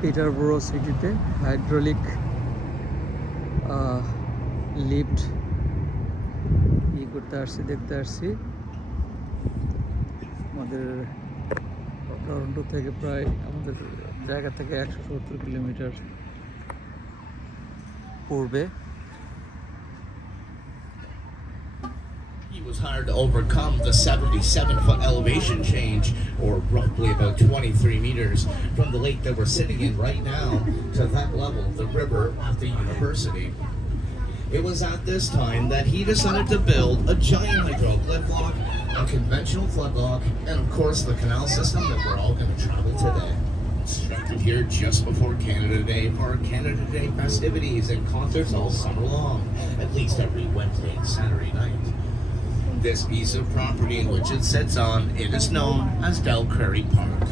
Peterborough সিটিতে hydraulic lift করতে আসছি, দেখতে আসছি। আমাদের টরন্টো থেকে প্রায় আমাদের জায়গা থেকে 170 কিলোমিটার পূর্বে। He was hired to overcome the 77-foot elevation change, or roughly about 23 meters, from the lake that we're sitting in right now to that level, the river at the university. It was at this time that he decided to build a giant hydraulic lock, a conventional flood lock, and of course the canal system that we're all going to travel today. Constructed here just before Canada Day for our Canada Day festivities and concerts all summer long, at least every Wednesday and Saturday night. This piece of property in which it sits on, it is known as Del Prairie Park.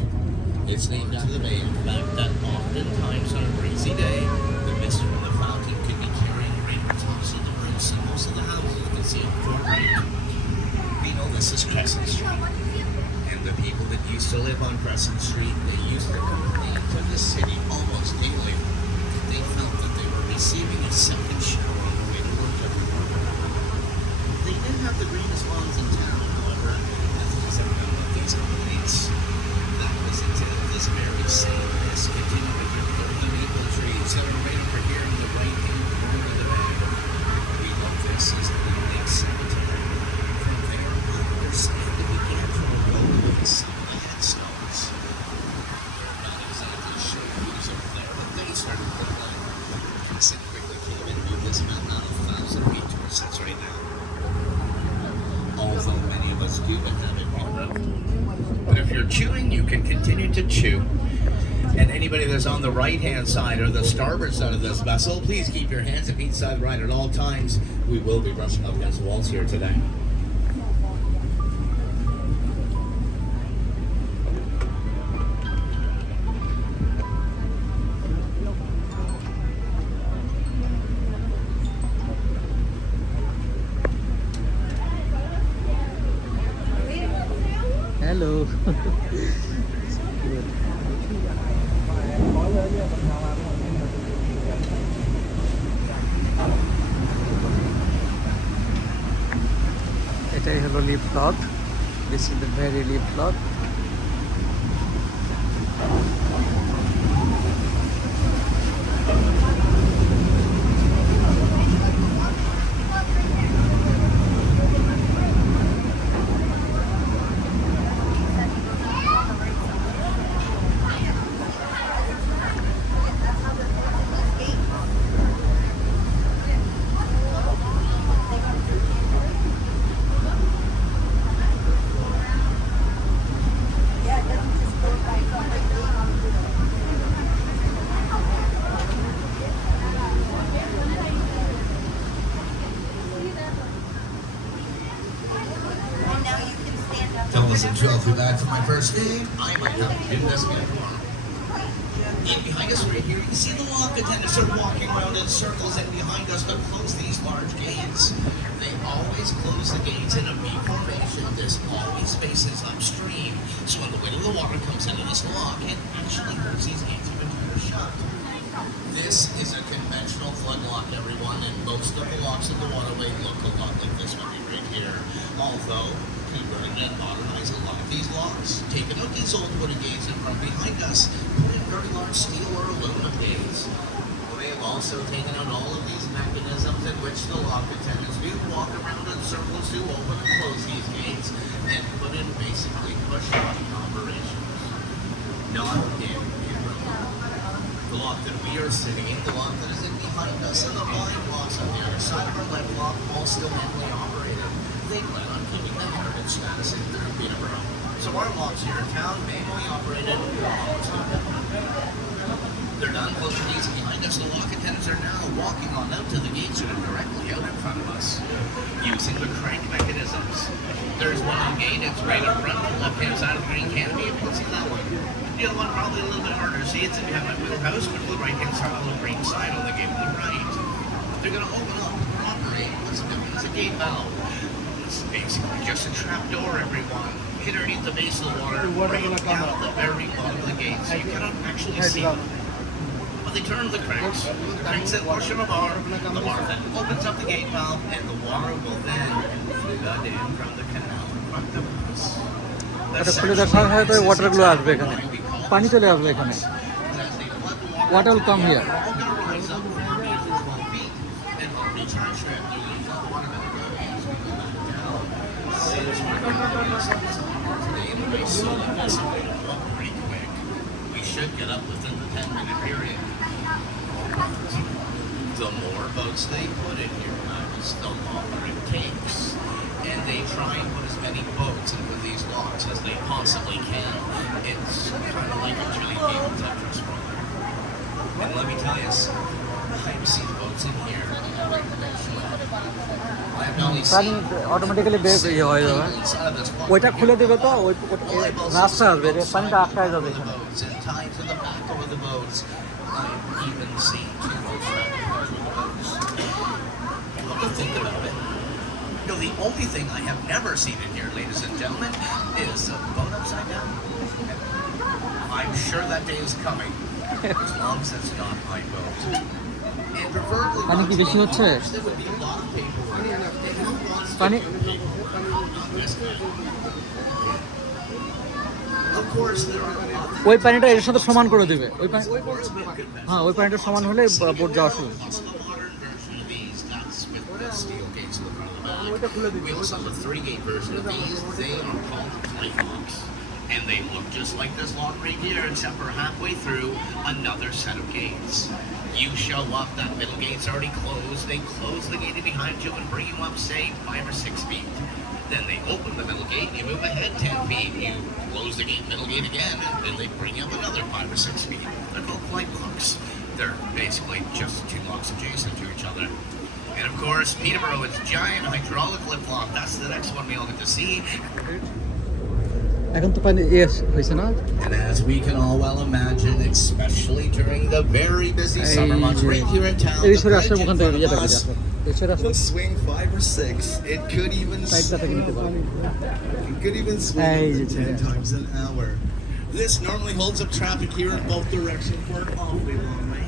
It's named after the main fact that oftentimes on a breezy day, the mist from the fountain could be carrying right on tops of the roofs and most of the houses you can see on Fort Right. We know this is Crescent Street. And the people that used to live on Crescent Street, they used to complain to the city almost daily. They felt that they were receiving a second shower on the way to work every morning. They didn't have the greenest lawns in town, however, as these are none of these complaints. That was until this very same mist continued to grow the maple trees that are right over here in the right-hand corner of the bay. We know this is the Lake Cemetery. From there, understand it began from a road with some of the headstones. Not exactly sure who's over there, but they started putting on. Crescent quickly came and moved this mountain on 1,000 feet to where it sits right now. Although many of us do inhabit Canada. But if you're chewing, you can continue to chew. And anybody that's on the right-hand side or the starboard side of this vessel, please keep your hands and feet side right at all times. We will be brushing up against the walls here today. Hello. এটাই হলো lift lock. This is the very lift lock. Don't listen to feel bad for my first name. I might have to do this again tomorrow. And behind us right here, you can see the lock attendants are walking around in circles, and behind us to close these large gates. They always close the gates in a V formation. This always faces upstream. So when the weight of the water comes into this lock, it actually holds these gates even tighter shut. This is a conventional flood lock, everyone, and most of the locks in the waterway look a lot like this one right here. Although, converting and modernize a lot of these locks, taking out these old wooden gates in front behind us, put in very large steel or aluminum gates. They have also taken out all of these mechanisms in which the lock attendants do walk around in circles to open and close these gates, and put in basically push button operations. Not in the lock that we are sitting in, the lock that is in behind us, and the blind locks on the other side of our left lock, all still manually operated. They plan on keeping the heritage status in Peterborough. So our locks here in town, manually operated, they're done closing these behind us. The lock attendants are now walking on out to the gates that are directly out in front of us, using the crank mechanisms. There's one on gate, it's right up front, the left-hand side of the green canopy, and let's see that one. The other one probably a little bit harder to see. It's in behind my wheelhouse, but the right-hand side on the green side on the gate on the right. They're going to open up, operate. What's it doing? It's a gate valve. It's basically just a trap door, everyone. Hit underneath the base of the water, right down at the very bottom of the gates, so you cannot actually see them. But they turn the cranks then push them apart. The bar then opens up the gate valve, and the water will then flood in from the canal in front of us. এটা খুলে দেওয়ার সাথে সাথে ওয়াটারগুলো আসবে এখানে, পানি চলে আসবে এখানে। Water will come here. We should get up within the 10-minute period. The more boats they put in here, guys, the longer it takes. And they try and put as many boats into these locks as they possibly can. It's kind of like a Jilly game of Tetris roller. And let me tell you, I've seen boats in here. I've only পানি seen automatically ইয়ে হয়ে যাবে, inside of this water. ওইটা খুলে দেবে তো ওই রাস্তা আসবে, পানিটা আটকায় যাবে এখানে। Boats and tied to the back of the boats. I've even seen two boats wrapped around the boats. Come to think about it, you know, the only thing I have never seen in here, ladies and gentlemen, is a boat upside down. I'm sure that day is coming, as long as it's not my boat. And preferably পানি কি বেশি হচ্ছে? there would be a lot of paperwork. And who wants to পানি do paperwork on this guy? Of course, there are a lot of ওই পানিটা এর সাথে সমান করে দেবে, ওই পানি, boats with good vessels. হ্যাঁ ওই পানিটা সমান হলে বোট যাওয়া শুরু। Plus the modern version of these, that's with the steel gates in the front of the back. We also have a 3-gate version of these. They are called flight locks. And they look just like this lock right here, except for halfway through another set of gates. You show up, that middle gate's already closed. They close the gate behind you and bring you up, say, 5 or 6 feet. Then they open the middle gate, you move ahead 10 feet, you close the gate, middle gate again, and then they bring you up another 5 or 6 feet. They're called flight locks. They're basically just 2 locks adjacent to each other. And of course, Peterborough is giant hydraulic lift lock. That's the next one we all get to see. এখন তো পানি হয়েছে না? And as we can all well imagine, especially during the very busy summer months right here in town, এই the সরে আসলে bridge in ওখান থেকে front ইয়ে of দেখে us যাবে, এই সরে আসলে will swing 5 or 6. It could even সাইডটা থেকে নিতে পারবে। swing Hey, up to 10 yeah. times an hour. This normally holds up traffic here in both directions for an awfully long way.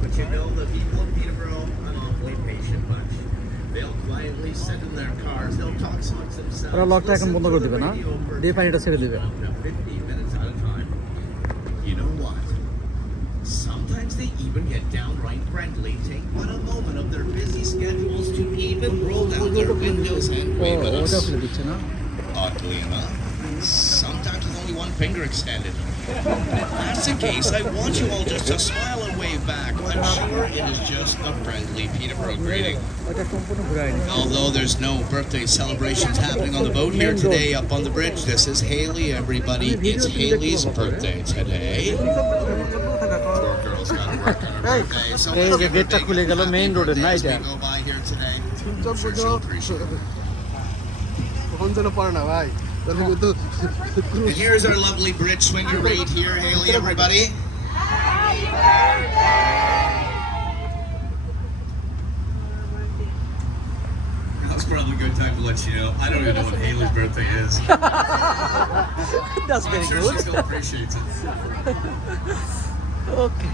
But you know, the people of Peterborough, an awfully patient bunch. They'll quietly sit in their cars. They'll talk amongst themselves. ওরা লকটা এখন বন্ধ করে দিবে না, দিয়ে পানিটা ছেড়ে দিবে। 15 minutes at a time. You know what? Sometimes they even get downright friendly, take but a moment of their busy schedules to even roll down their windows and O wave at ওটা us. খুলে দিচ্ছে না? Oddly enough, sometimes with only one finger extended. If that's the case, I want you all just to smile and wave back. I'm sure it is just a friendly Peterborough greeting. ওটা সম্পূর্ণ ঘুরায়নি। Although there's no birthday celebrations happening on the boat here today up on the bridge, this is Haley, everybody. It's Haley's birthday today. Poor girl's got to work on her birthday. So এই let's যে give her a গেটটা big খুলে গেল, happy main রোডের না birthday as এটা। we go by here today. I'm sure she'll appreciate it. And here's our lovely bridge swinger right here, Haley, everybody. Now's probably a good time to let you know. I don't even know what Haley's birthday is. That's I'm very sure good. she still appreciates it. Okay.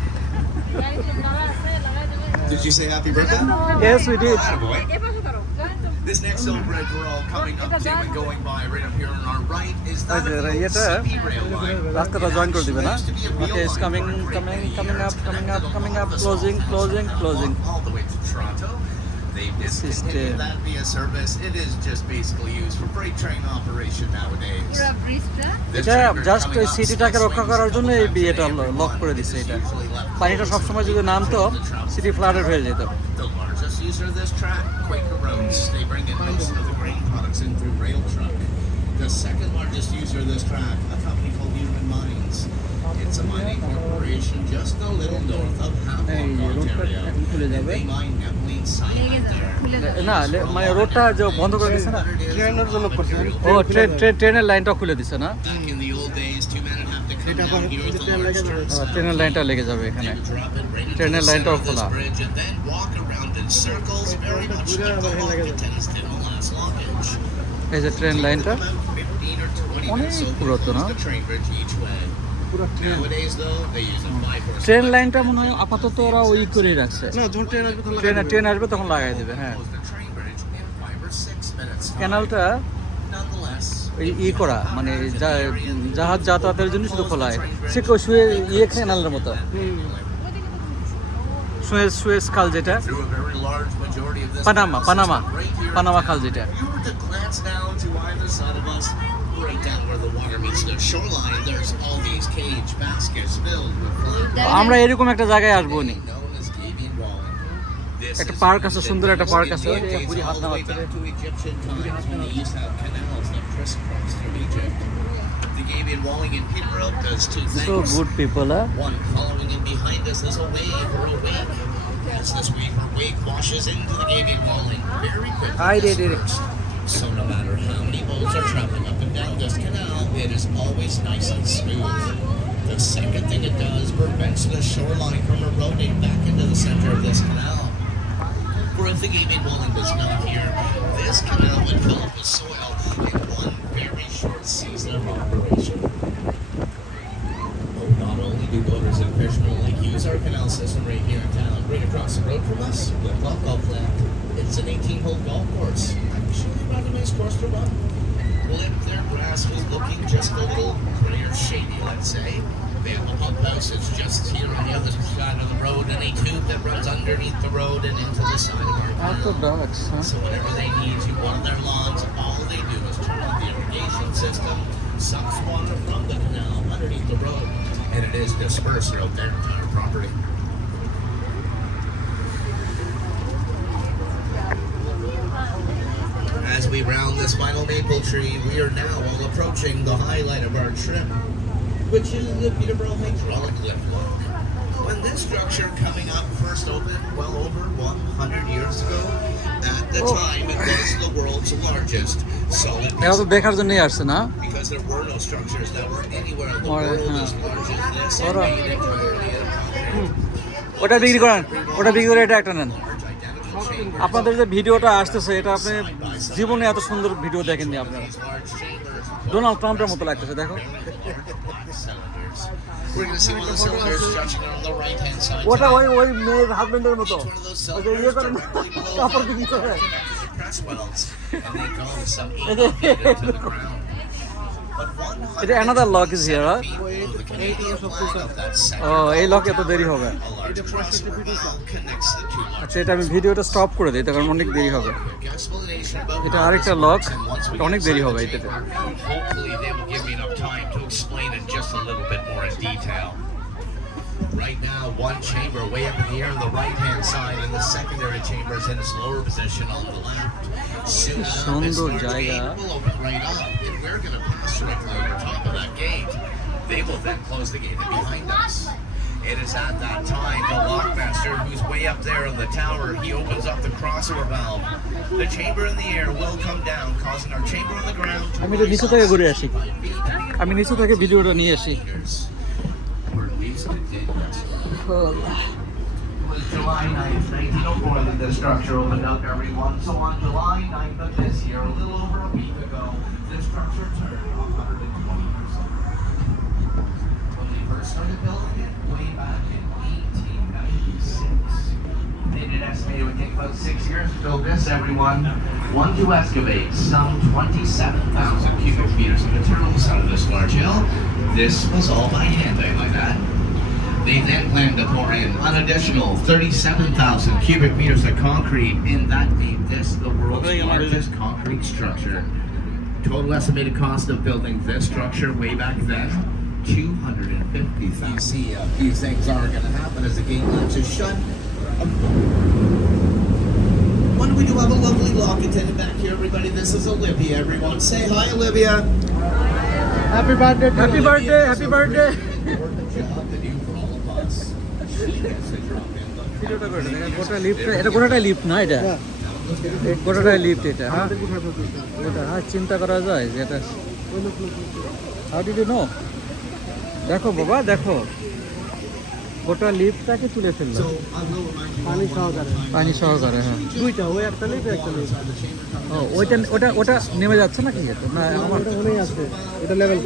Did you say happy birthday? Yes, we did. Attaboy. This next old bridge we're all coming up to and going by right up here on our right is that of the old CP rail line. রাস্তাটা join করে দিবে না? Used to be a real Okay, it's line coming, for a great coming, many coming years, up, coming up, connected coming along up, the closing, Swan closing, Canal closing. all the way to Toronto. They've discontinued that via service. It is just basically used for freight train operation nowadays. This এটা train bridge just coming up সিটিটাকে still রক্ষা swings করার a জন্য couple এই times a বিয়েটা day every lock month. করে It দিচ্ছে is এটা। usually left পানিটা closed সবসময় until যদি the নামতো end of the travel city season. Flooded হয়ে যেত। The largest user of this track, Quaker Roads. They bring in most of the grain products in through rail truck. The second largest user of this track, a company called Unit Mines. It's a mining corporation just a little north of Hey, Havelock, road truck Ontario. এখন খুলে And যাবে। they mine Neptune cyanide there. না মানে রোডটা যে বন্ধ করে দিচ্ছে না, ট্রেনের জন্য ও ট্রেনের লাইনটা খুলে দিচ্ছে না, Back in the old days, 2 men would have to come down here with a large turnstile. ট্রেনের লাইনটা লেগে যাবে They এখানে। would drop it right into ট্রেনের the লাইনটাও center of this খোলা। bridge and then walk around in circles, very much like the lock at tennis did on last lockage. এই যে train লাইনটা About 15 or 20 অনেক minutes so পুরাতন, the train bridge each way. পুরো train Nowadays, though, they use a 5 horse. Train লাইনটা মনে হয় আপাতত ওরা ওই করেই রাখছে না যখন ট্রেন আসবে তখন ট্রেন আসবে তখন লাগাই দেবে হ্যাঁ Close the train bridge in 5 or 6 minutes. ক্যানালটা Nonetheless, ই করা মানে জাহাজ যাতায়াতের জন্য শুধু খোলা হয় সে শুয়ে ক্যানালের মতো সুয়েজ খাল যেটা through a very large majority of this Panama right here, Panama খাল যেটা if you were to glance down to either side of us, right down where the water meets the shoreline, there's all these cage baskets filled with flat আমরা এরকম একটা জায়গায় আসবো নি known as Gabion Walling. This একটা is park আছে one সুন্দর that একটা dates পার্ক আছে in the বুড়ি হাত all the way নামাচ্ছে back to Egyptian times when they used to have canals that crisscrossed through Egypt. The Gabion Walling in Peterborough does two things. So good people One following in behind us is a wave or a wake. As this wave or wake washes into the Gabion Walling very quickly. I did it. So no matter how many boats are traveling up and down this canal, it is always nice and smooth. The second thing it does prevents the shoreline from eroding back into the center of this canal. For if the Gabion Walling was not here, this canal would fill up with soil in one very short season of operation. Not only do boaters and fishermen alike use our canal system right here in town, right across the road from us, the Clock Golf Land. It's an 18-hole golf course. Actually, a rather nice course to run. Well, if their grass was looking just a little gray or shady, let's say, they have a pump house that's just here on the other side of the road, and a tube that runs underneath the road and into the side of our এত canal. Ducks So whenever they need to water their lawns, all they do is turn on the irrigation system, sucks water from the canal underneath the road, and it is dispersed throughout their entire property. As we round this final maple tree, we are now all approaching the highlight of our trip, which is the Peterborough hydraulic lift lock. When this structure coming up first opened well over 100 years ago, at the time it was the world's largest solid এরা piece তো দেখার জন্যই আসছে না because there were no structures that were anywhere in the Or, world huh. as large as this and Or, made entirely out of concrete. ওটা বিক্রি করেন ওটা বিক্রি করে এটা একটা নেন Large identical chambers. আপনাদের যে ভিডিওটা আসতেছে এটা আপনি জীবনে এত সুন্দর ভিডিও দেখেননি আপনারা These large chambers. ডোনাল্ড ট্রাম্পের মতো লাগতেছে দেখো Cylinders. We're going to see one of the cylinders stretching on the right hand side. ওটা tonight. ওই মেয়ের হাজবেন্ডের মতো Each one of those ওই যে ইয়ে cylinders করেন directly below কাপড় them বিক্রি করে connected to the press wells, and they go some 8 Okay. feet into the ground. But 100 এটা another lock is here, huh? feet below the Canadian flag of that ও center এই লক এত দেরি হবে a large crossover valve connects the two large আচ্ছা এটা আমি ভিডিওটা স্টপ করে দিই কারণ অনেক দেরি হবে quick explanation about এটা how আরেকটা this lock works, and once we এটা অনেক get দেরি inside হবে the এটাতে chamber, hopefully they will give me enough time to explain it just a little bit more in detail. Right now, one chamber way up in the air on the right-hand side, and the secondary chamber is in its lower position on the left. Soon enough, this সুন্দর large জায়গা। gate will open right up, and we're going to pass directly over top of that gate. They will then close the gate behind us. It is at that time the lockmaster, who's way up there in the tower, he opens up the crossover valve. The chamber in the air will come down, causing our chamber on the ground to আমি এটা নিচে থেকে ঘুরে আসি 5 feet. আমি নিচে থেকে ভিডিওটা নিয়ে আসি Or at least it did yesterday. It was July 9th, 1904 that this structure opened up, everyone. So on July 9th of this year, a little over a week ago, this structure turned 120%. When we first started building it, way back in 1896, they did estimate it would take about 6 years to build this, everyone. One to excavate some 27,000 cubic meters of materials out of this large hill. This was all by hand, like that. They then planned to pour in an additional 37,000 cubic meters of concrete, and that made this the world's largest concrete structure. Total estimated cost of building this structure way back then, $250,000. You see, a few things are going to happen as the gate latches shut. One, we do have a lovely lock attendant back here, everybody. This is Olivia, everyone. Say hi, Olivia. Happy birthday happy birthday happy birthday Important job to do for all of us. She gets to drop in the ভিডিওটা করে দেন গোটা lift এটা গোটাটাই lift না এটা এই গোটাটাই lift এটা হ্যাঁ গোটা হ্যাঁ চিন্তা করা যায় যে এটা হাউ ডিড ইউ নো দেখো বাবা দেখো গোটা লিফটটাকে তুলে ফেললো পানি সহকারে পানি সহকারে। হ্যাঁ, দুইটা, ওই একটা লিফট একটা লিফট। ও ওইটা ওটা নেমে যাচ্ছে নাকি এটা? না আমার ওটা ওখানেই আছে, এটা লেভেল।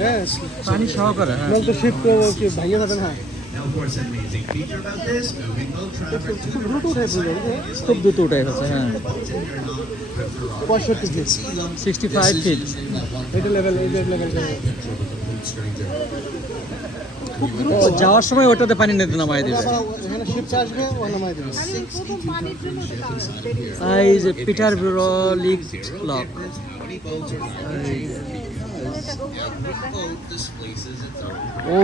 হ্যাঁ, পানি সহকারে। হ্যাঁ, লোক তো শিফট কি ভাইয়া যাবে না। Now, of course, an amazing feature about this, moving boat traffic to খুব দ্রুত উঠে পড়বে। খুব দ্রুত উঠে গেছে। হ্যাঁ, 65 ফিট, 65 ফিট। এটা লেভেল, এই যে লেভেলটা খুব দ্রুত। ও যাওয়ার সময় ওটাতে পানি নিতে নামাই দিবে। আবার এখানে শিফট আসবে, ও নামাই দেবে। এই যে Peterborough leak clock. How many boats are এই, every boat displaces its own. ও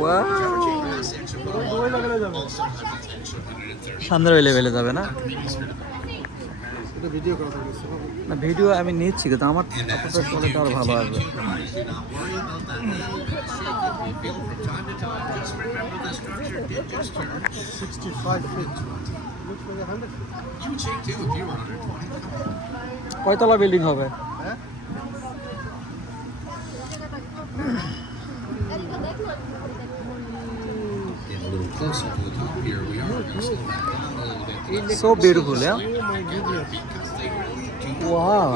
wow, Chamber has the extra boat ওই লেভেলে যাবে। also has its extra 130. সামনের ওই লেভেলে যাবে না? এটা ভিডিও করা থাকে। না ভিডিও আমি নিচ্ছি কিন্তু আমার And as আপনাদের we চলে do তো আরো ভালো continue আসবে। to rise, do not worry about that little bit of shaking we feel from time to time. Just remember the structure did just turn. 65 feet, looks like 100 feet. You would shake too if you were under 20. কয়তলা building হবে? হ্যাঁ, Getting a little closer to the top here, we are going to slow that down a little bit. So beautiful, yeah? Together because they really do wow,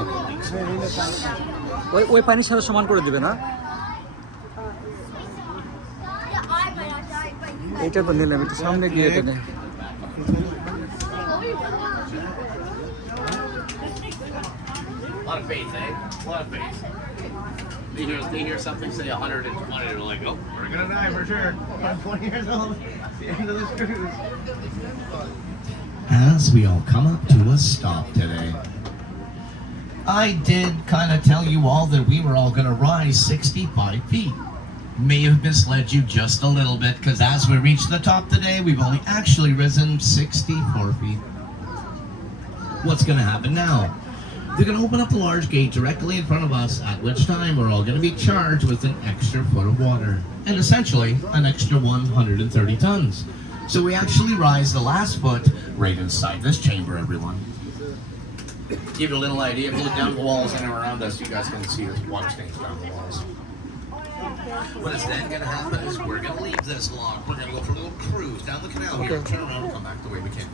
ওই পানির সাথে সমান করে দিবে না? এইটা তো নিলাম, একটু সামনে গিয়ে এটা নেই। A lot of faith, eh? A lot of faith. They hear something say 120, they're like, oh, we're gonna die for sure. I'm 20 years old. It's the end of this cruise. As we all come up to a stop today. I did kind of tell you all that we were all going to rise 65 feet. May have misled you just a little bit because as we reach the top today, we've only actually risen 64 feet. What's going to happen now? They're going to open up the large gate directly in front of us, at which time we're all going to be charged with an extra foot of water, and essentially an extra 130 tons. So we actually rise the last foot right inside this chamber, everyone. Give you a little idea. If you look down the walls and around us, you guys can see there's water stains down the walls. What is then going to happen is we're going to leave this lock. We're going to go for a little cruise down the canal here, Okay. turn around and come back the way we came.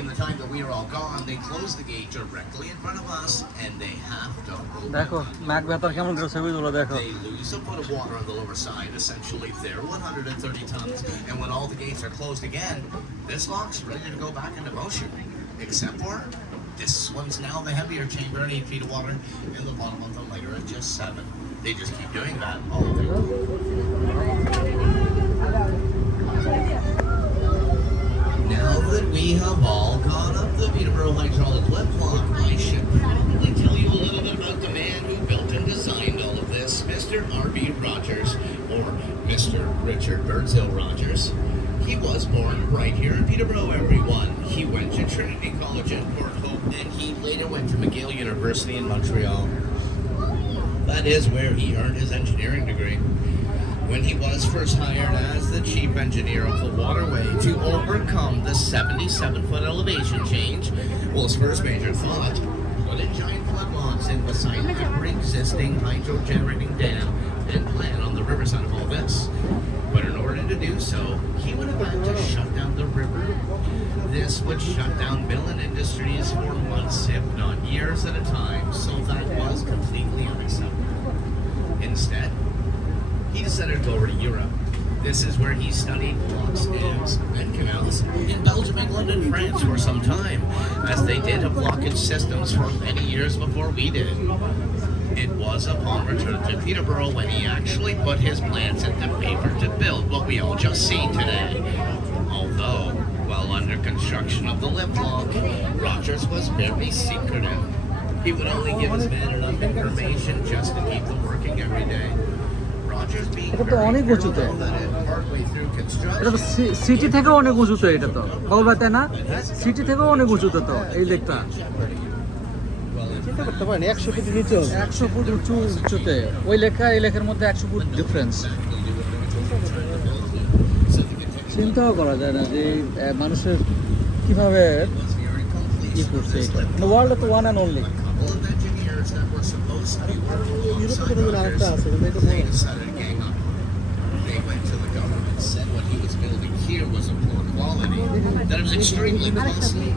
In the time that we are all gone, they close the gate directly in front of us, and they have to open দেখো নাক ব্যথার কেমন করে ছবিগুলো দেখো। They lose a foot of water on the lower side, essentially their 130 tons. And when all the gates are closed again, this lock's ready to go back into motion. Except for this one's now the heavier chamber at 8 feet of water, and the bottom of them later at just 7. They just keep doing that all day. Now that we have all gone up the Peterborough hydraulic lift lock, I should probably tell you a little bit about the man who built and designed all of this, Mr. R.B. Rogers, or Mr. Richard Birdshill Rogers. He was born right here in Peterborough, everyone. He went to Trinity College in Port Hope, and he later went to McGill University in Montreal. That is where he earned his engineering degree. When he was first hired as the chief engineer of the waterway to overcome the 77-foot elevation change, well, his first major thought, put in giant floodlocks in beside every existing hydro-generating dam and plan on the riverside of all this. But in order to do so, he would have had to shut down the river. This would shut down mill and industries for months, if not years at a time, so that was completely unacceptable. Instead, he decided to go over to Europe. This is where he studied locks, dams, and canals in Belgium, England, and France for some time, as they did have blockage systems for many years before we did. It was upon return to Peterborough when he actually put his plans into paper to build what we all just seen today. Although, while under construction of the lift lock, Rogers was very secretive. He would only give his men enough information just to keep them working every day. Rogers being এটা তো অনেক উঁচুতে। partway through এটা তো construction. City থেকেও অনেক উঁচুতে এটা তো, বাবুল তাই না? সিটি থেকেও অনেক উঁচুতে তো এই লেকটা। চিন্তা করতে পারেন 100 ফিট নিচে হবে। 100 ফুট উঁচুতে ওই লেখা এই লেখার মধ্যে 100 ফুট ডিফারেন্স। চিন্তাও করা যায় না যে মানুষের কিভাবে ই করছে এটা। ওয়ার্ল্ড তো one and only. Couple of engineers that were supposed to be working ইউরোপে alongside তো আরেকটা Rogers, আছে, কিন্তু এটা they বড়। decided to gang up. They went to the government that it was extremely costly.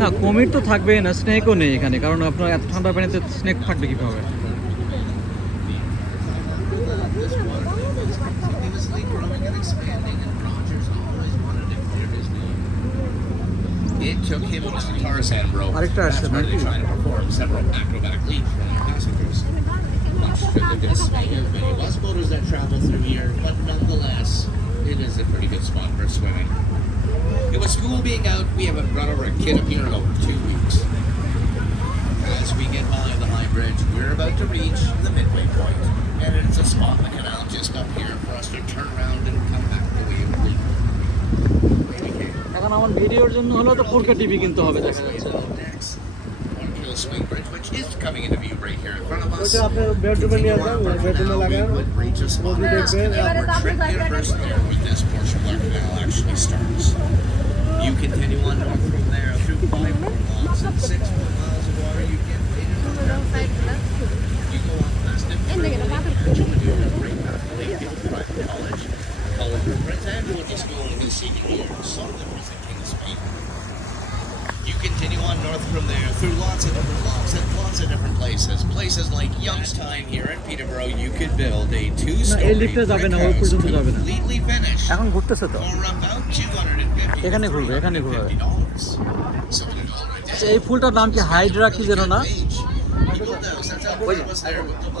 না কুমির তো থাকবেই না, স্নেকও নেই এখানে, কারণ আপনার এত ঠান্ডা পানিতে স্নেক থাকবে কিভাবে? This waterfall was continuously growing and expanding, and Rogers always wanted to clear his name. It took him to Tarzan rope. আরেকটা That's আসছে where নাকি? they tried to perform several acrobatic leaps for the passengers. Much to the dismay of many bus boaters that travel through here, but nonetheless, it is a pretty good spot for swimming. It was school being out, we haven't brought over a kid up here in over 2 weeks. As we get by the high bridge, we're about to reach the midway point, and it's a spot in the canal just up here for us to turn around and come back the way we came. এখন আমার ভিডিওর জন্য হলো তো 4K TV কিনতে হবে, দেখা যাচ্ছে। Next, One Kill Swing Bridge, which is coming into view right here in front of us. ওইটা আপনার বেডরুমে নিয়ে যান, বেডরুমে Now we লাগান। would reach a spot in this canal where Trent University, where this portion of our canal actually starts. You continue on north from there through 5 more miles and 6 more miles of water. You get you go on past it. Actually do a great Lake Private College. College of Prince Andrew went to school in his senior year. So there was a King's Spain. You continue on north from there through lots of different locks and lots of different places. Places like Youngstown here in Peterborough, you could build a 2-story লিফটে যাবে brick না, ওই house পর্যন্ত যাবে না। completely finished এখন ঘুরতেছে তো, for about $250 এখানে ঘুরবে, এখানে ঘুরবে। So it already আচ্ছা, এই ফুলটার নাম কি হাইড্রা কি যেন না?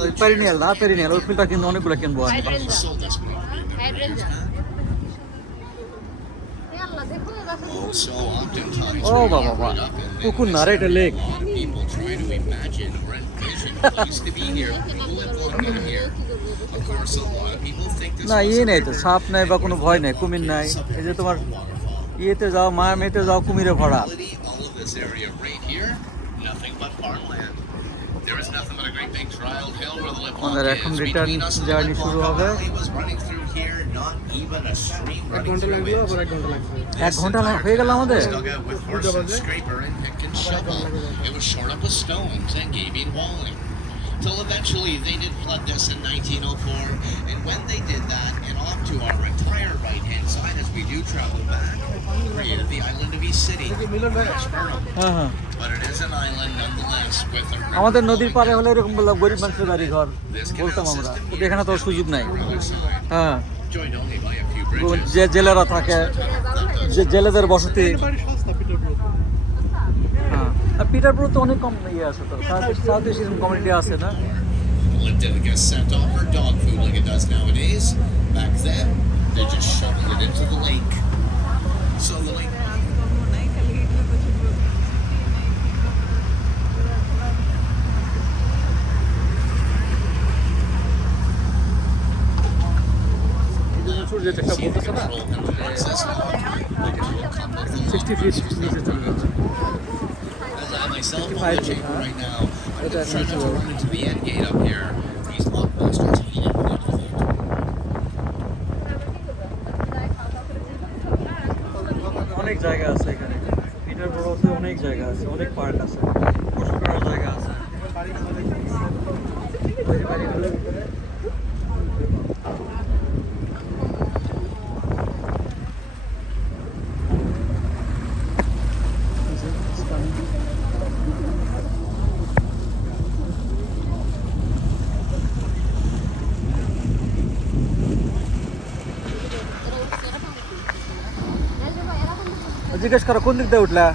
ওই পেরিনিয়াল না, পেরিনিয়াল, ওই ফুলটা কিন্তু অনেকগুলো কিনবো আমি। ও বাবা বাবা, পুকুর না রে, এটা লেক। না ইয়ে নেই তো, সাপ নাই বা কোনো ভয় নেই, কুমির নাই। এই যে তোমার ইয়েতে যাও, মায়ামিতে যাও, কুমিরে ভরা। আমাদের এখন রিটার্ন জার্নি শুরু হবে। 1 ঘন্টা হয়ে গেল আমাদের। Till eventually they did flood this in 1904, and when they did that, and off to our entire right-hand side as we do travel back, created the island of East City. হ্যাঁ হ্যাঁ, But it is an island nonetheless with a আমাদের নদীর পাড়ে হলে এরকম গরিব মানুষের বাড়ি ঘর বলতাম আমরা, কিন্তু eখানে তো সুযোগ নাই। হ্যাঁ, joined only by a few bridges. যে জেলেরা থাকে, যে জেলেদের বসতি। হ্যাঁ, আর পিটারবরো তো অনেক কম ইয়ে আছে তো, সাউথ এশিয়ান কমিউনিটি আছে না? Didn't get sent off for dog food like it does nowadays. Back then, they just shoveled it into the lake. So the lake. যেটা বলতেছে না, 60 ফিট নিচে চলে যাচ্ছে। As I myself on the chamber right now, I'm trying to run into the end gate up here. These blockbusters hate it when I do that. অনেক জায়গা আছে এখানে, পিটারবরোতে অনেক জায়গা আছে, অনেক পার্ক আছে, পশু করার জায়গা আছে। জিজ্ঞেস করো কোন দিক দিয়ে উঠলা?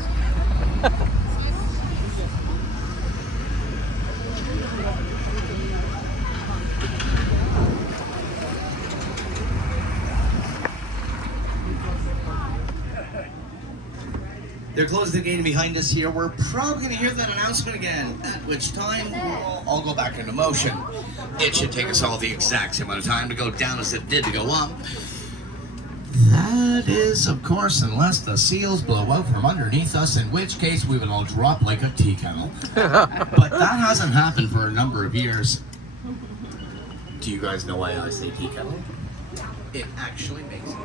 They're closing the gate behind us here. We're probably going to hear that announcement again, at which time we'll all go back into motion. It should take us all the exact same amount of time to go down as it did to go up. That is, of course, unless the seals blow out from underneath us, in which case we would all drop like a tea kettle. But that hasn't happened for a number of years. Do you guys know why I say tea kettle? It actually makes it.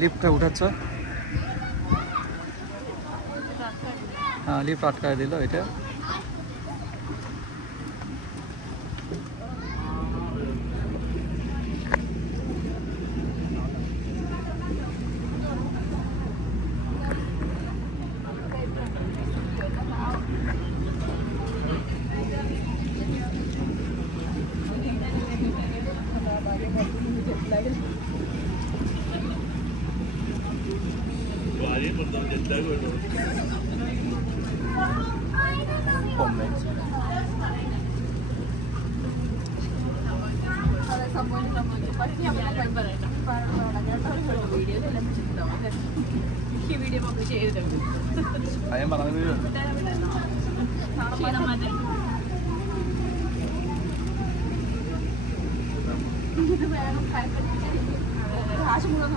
লিফটটা উঠাচ্ছে, হ্যাঁ lift আটকায় দিল এটা। Video publish ചെയ്തിട്ടുണ്ട് കാശ് മുഴുവൻ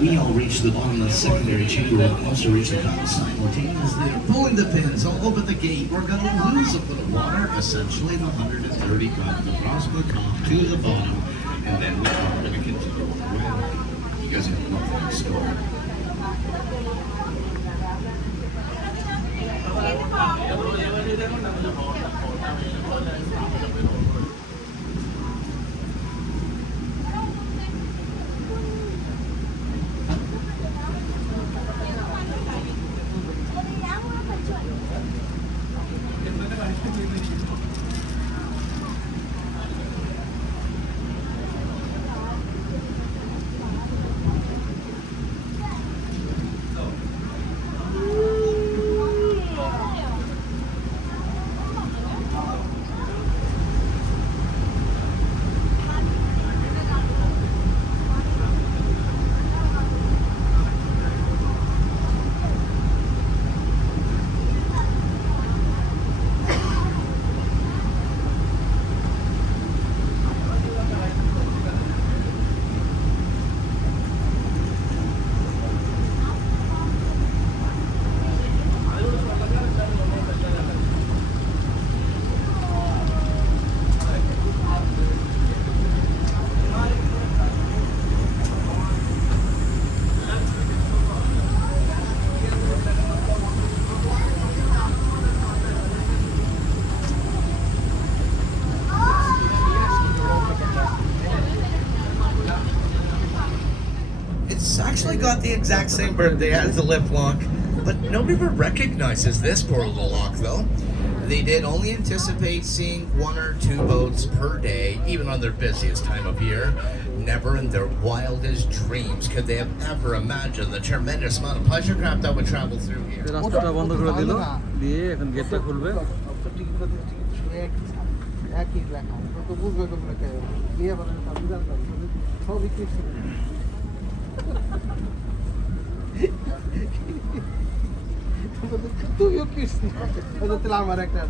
We all reach the bottom of the secondary chamber and also reach the top simultaneously. They're pulling the pins all over the gate. We're going to lose a bit of water. Essentially, the 130 comes across the top to the bottom. And then we are going to continue with. You guys have nothing to score. It's actually got the exact same birthday as the lift lock, but nobody ever recognizes this portable lock though. They did only anticipate seeing 1 or 2 boats per day, even on their busiest time of year. Never in their wildest dreams could they have ever imagined the tremendous amount of pleasure craft that would travel through here. রাস্তাটা বন্ধ করে দিল দিয়ে এখন গেটটা খুলবে একই লেখা তো বুঝবে তোমরা কে বিয়ে বানানো আমি জানতাম সবই কি তুইও কৃষ্ণ তাহলে আমার একটা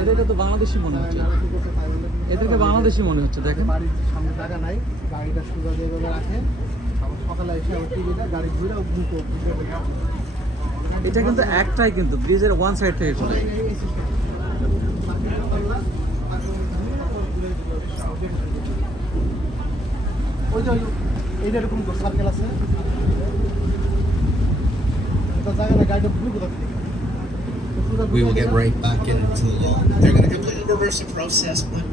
এদেরকে তো বাংলাদেশি মনে হচ্ছে এদেরকে বাংলাদেশি মনে হচ্ছে দেখেন বাড়ির সামনে জায়গা নাই গাড়িটা সুন্দর যেভাবে রাখে সকালে এসে টিভিটা গাড়ি ঘুরে ঘুরতে এটা কিন্তু একটাই কিন্তু ব্রিজের ওয়ান সাইড থেকে চলে ওই যে এইটা এরকম সার্কেল আছে জায়গা না গাড়িটা ঘুরে কোথা থেকে We will get right back into the law. They're going to completely reverse the process, but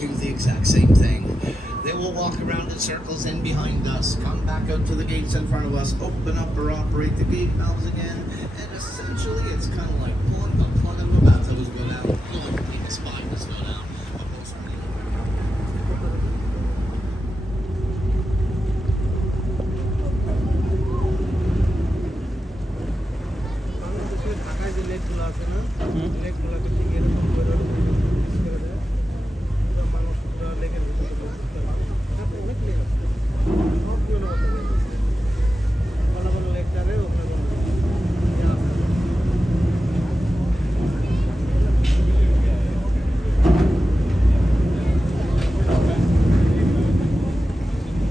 do the exact same thing. They will walk around in circles in behind us, come back out to the gates in front of us, open up or operate the gate valves again, and essentially it's kind of like pulling the plug of a bathtub is go down, pulling the spine is go down.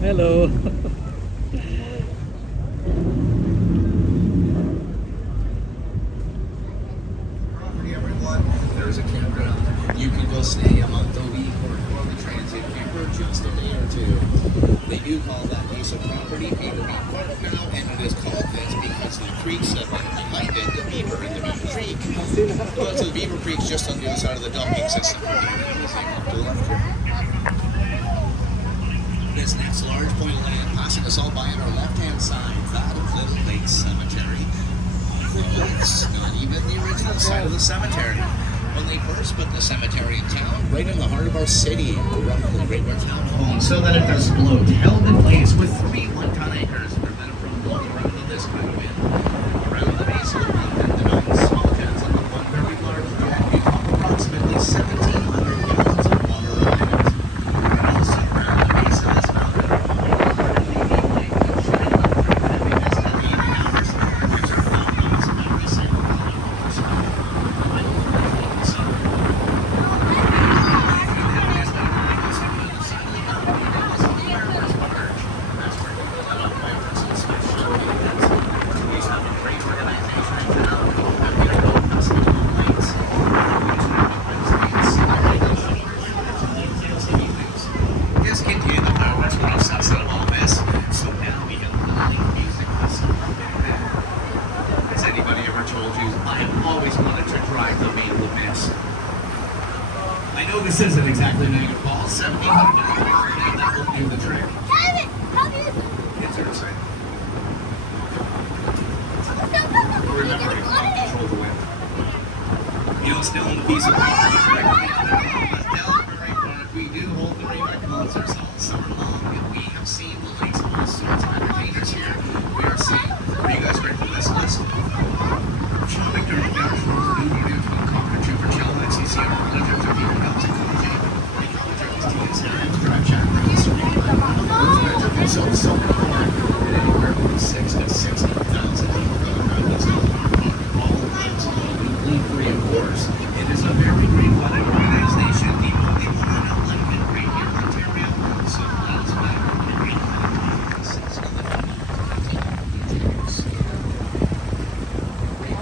Hello. Property, everyone. There's a campground. You can go stay among the week or go on the transit camper just a day or two. They do call that piece of property Peterborough Park now, and it is called this because the creeks that run behind it, the Beaver and the Beaver Creek. Well, so the Beaver Creek's just on the other side of the docking system. To the left here. This next large point of land passing us all by on our left-hand side, that of Little Lake Cemetery. It's not even the original site of the cemetery. When they first put the cemetery in town, right in the heart of our city, roughly right where town home, so that it does float, held in place with 3 one-ton anchors to prevent it from blowing around in this kind of wind. Around the base of the mountain, the 9 small towns and the one very large dam, you pump approximately 1,700 gallons of water a minute. And also around the base of this mountain, just continue the progress process of all this. So now we have live music festival. Has anybody ever told you I have always wanted to drive the Maid of Miss? I know this isn't exactly Niagara Falls, 1,700 that will do the trick. Interesting. Remember, you can't control the wind. You know, still in the piece of property track. We do hold the Rayback concerts all summer long, and we have seen the likes of all sorts of entertainers here. We are seeing, are you guys ready for this list? Sean McDermott, Darren Rose, Louis Newton, Concord, Jupiter, Chell, NCC, Arnold, Jeffrey, Peter, Nelson, Jay, Ray College, Stevens, Harry, Drive, Jack, Release, so more, and anywhere from 6 to 60,000 people go around this all lives weekly free of course. It is a very great wedding organization, the only one in London, right here in Ontario. So let's back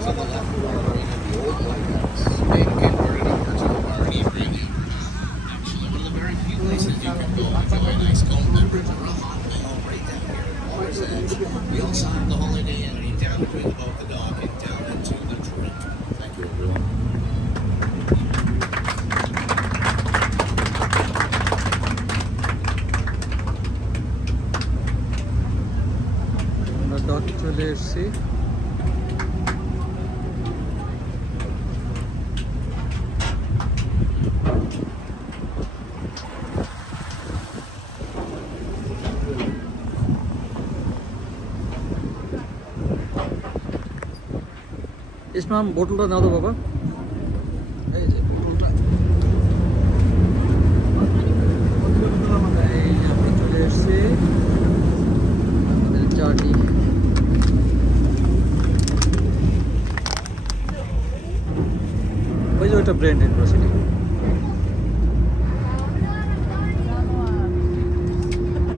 to the left of our marina, the old White House, being converted over to a bar and eat really. Actually, one of the very few places you can go enjoy a nice cold beverage or a hot meal right down here at Water's Edge. We also have the Holiday Inn down between both the dock and down into the drink. Thank you, everyone. আমরা ডকে চলে এসেছি। ইসমাম বোতলটা নাও তো বাবা। এই যে বোতলটা। এই আমরা চলে এসেছি আমাদের জার্নি। ওই যে ওইটা ব্র্যান্ড ইউনিভার্সিটি।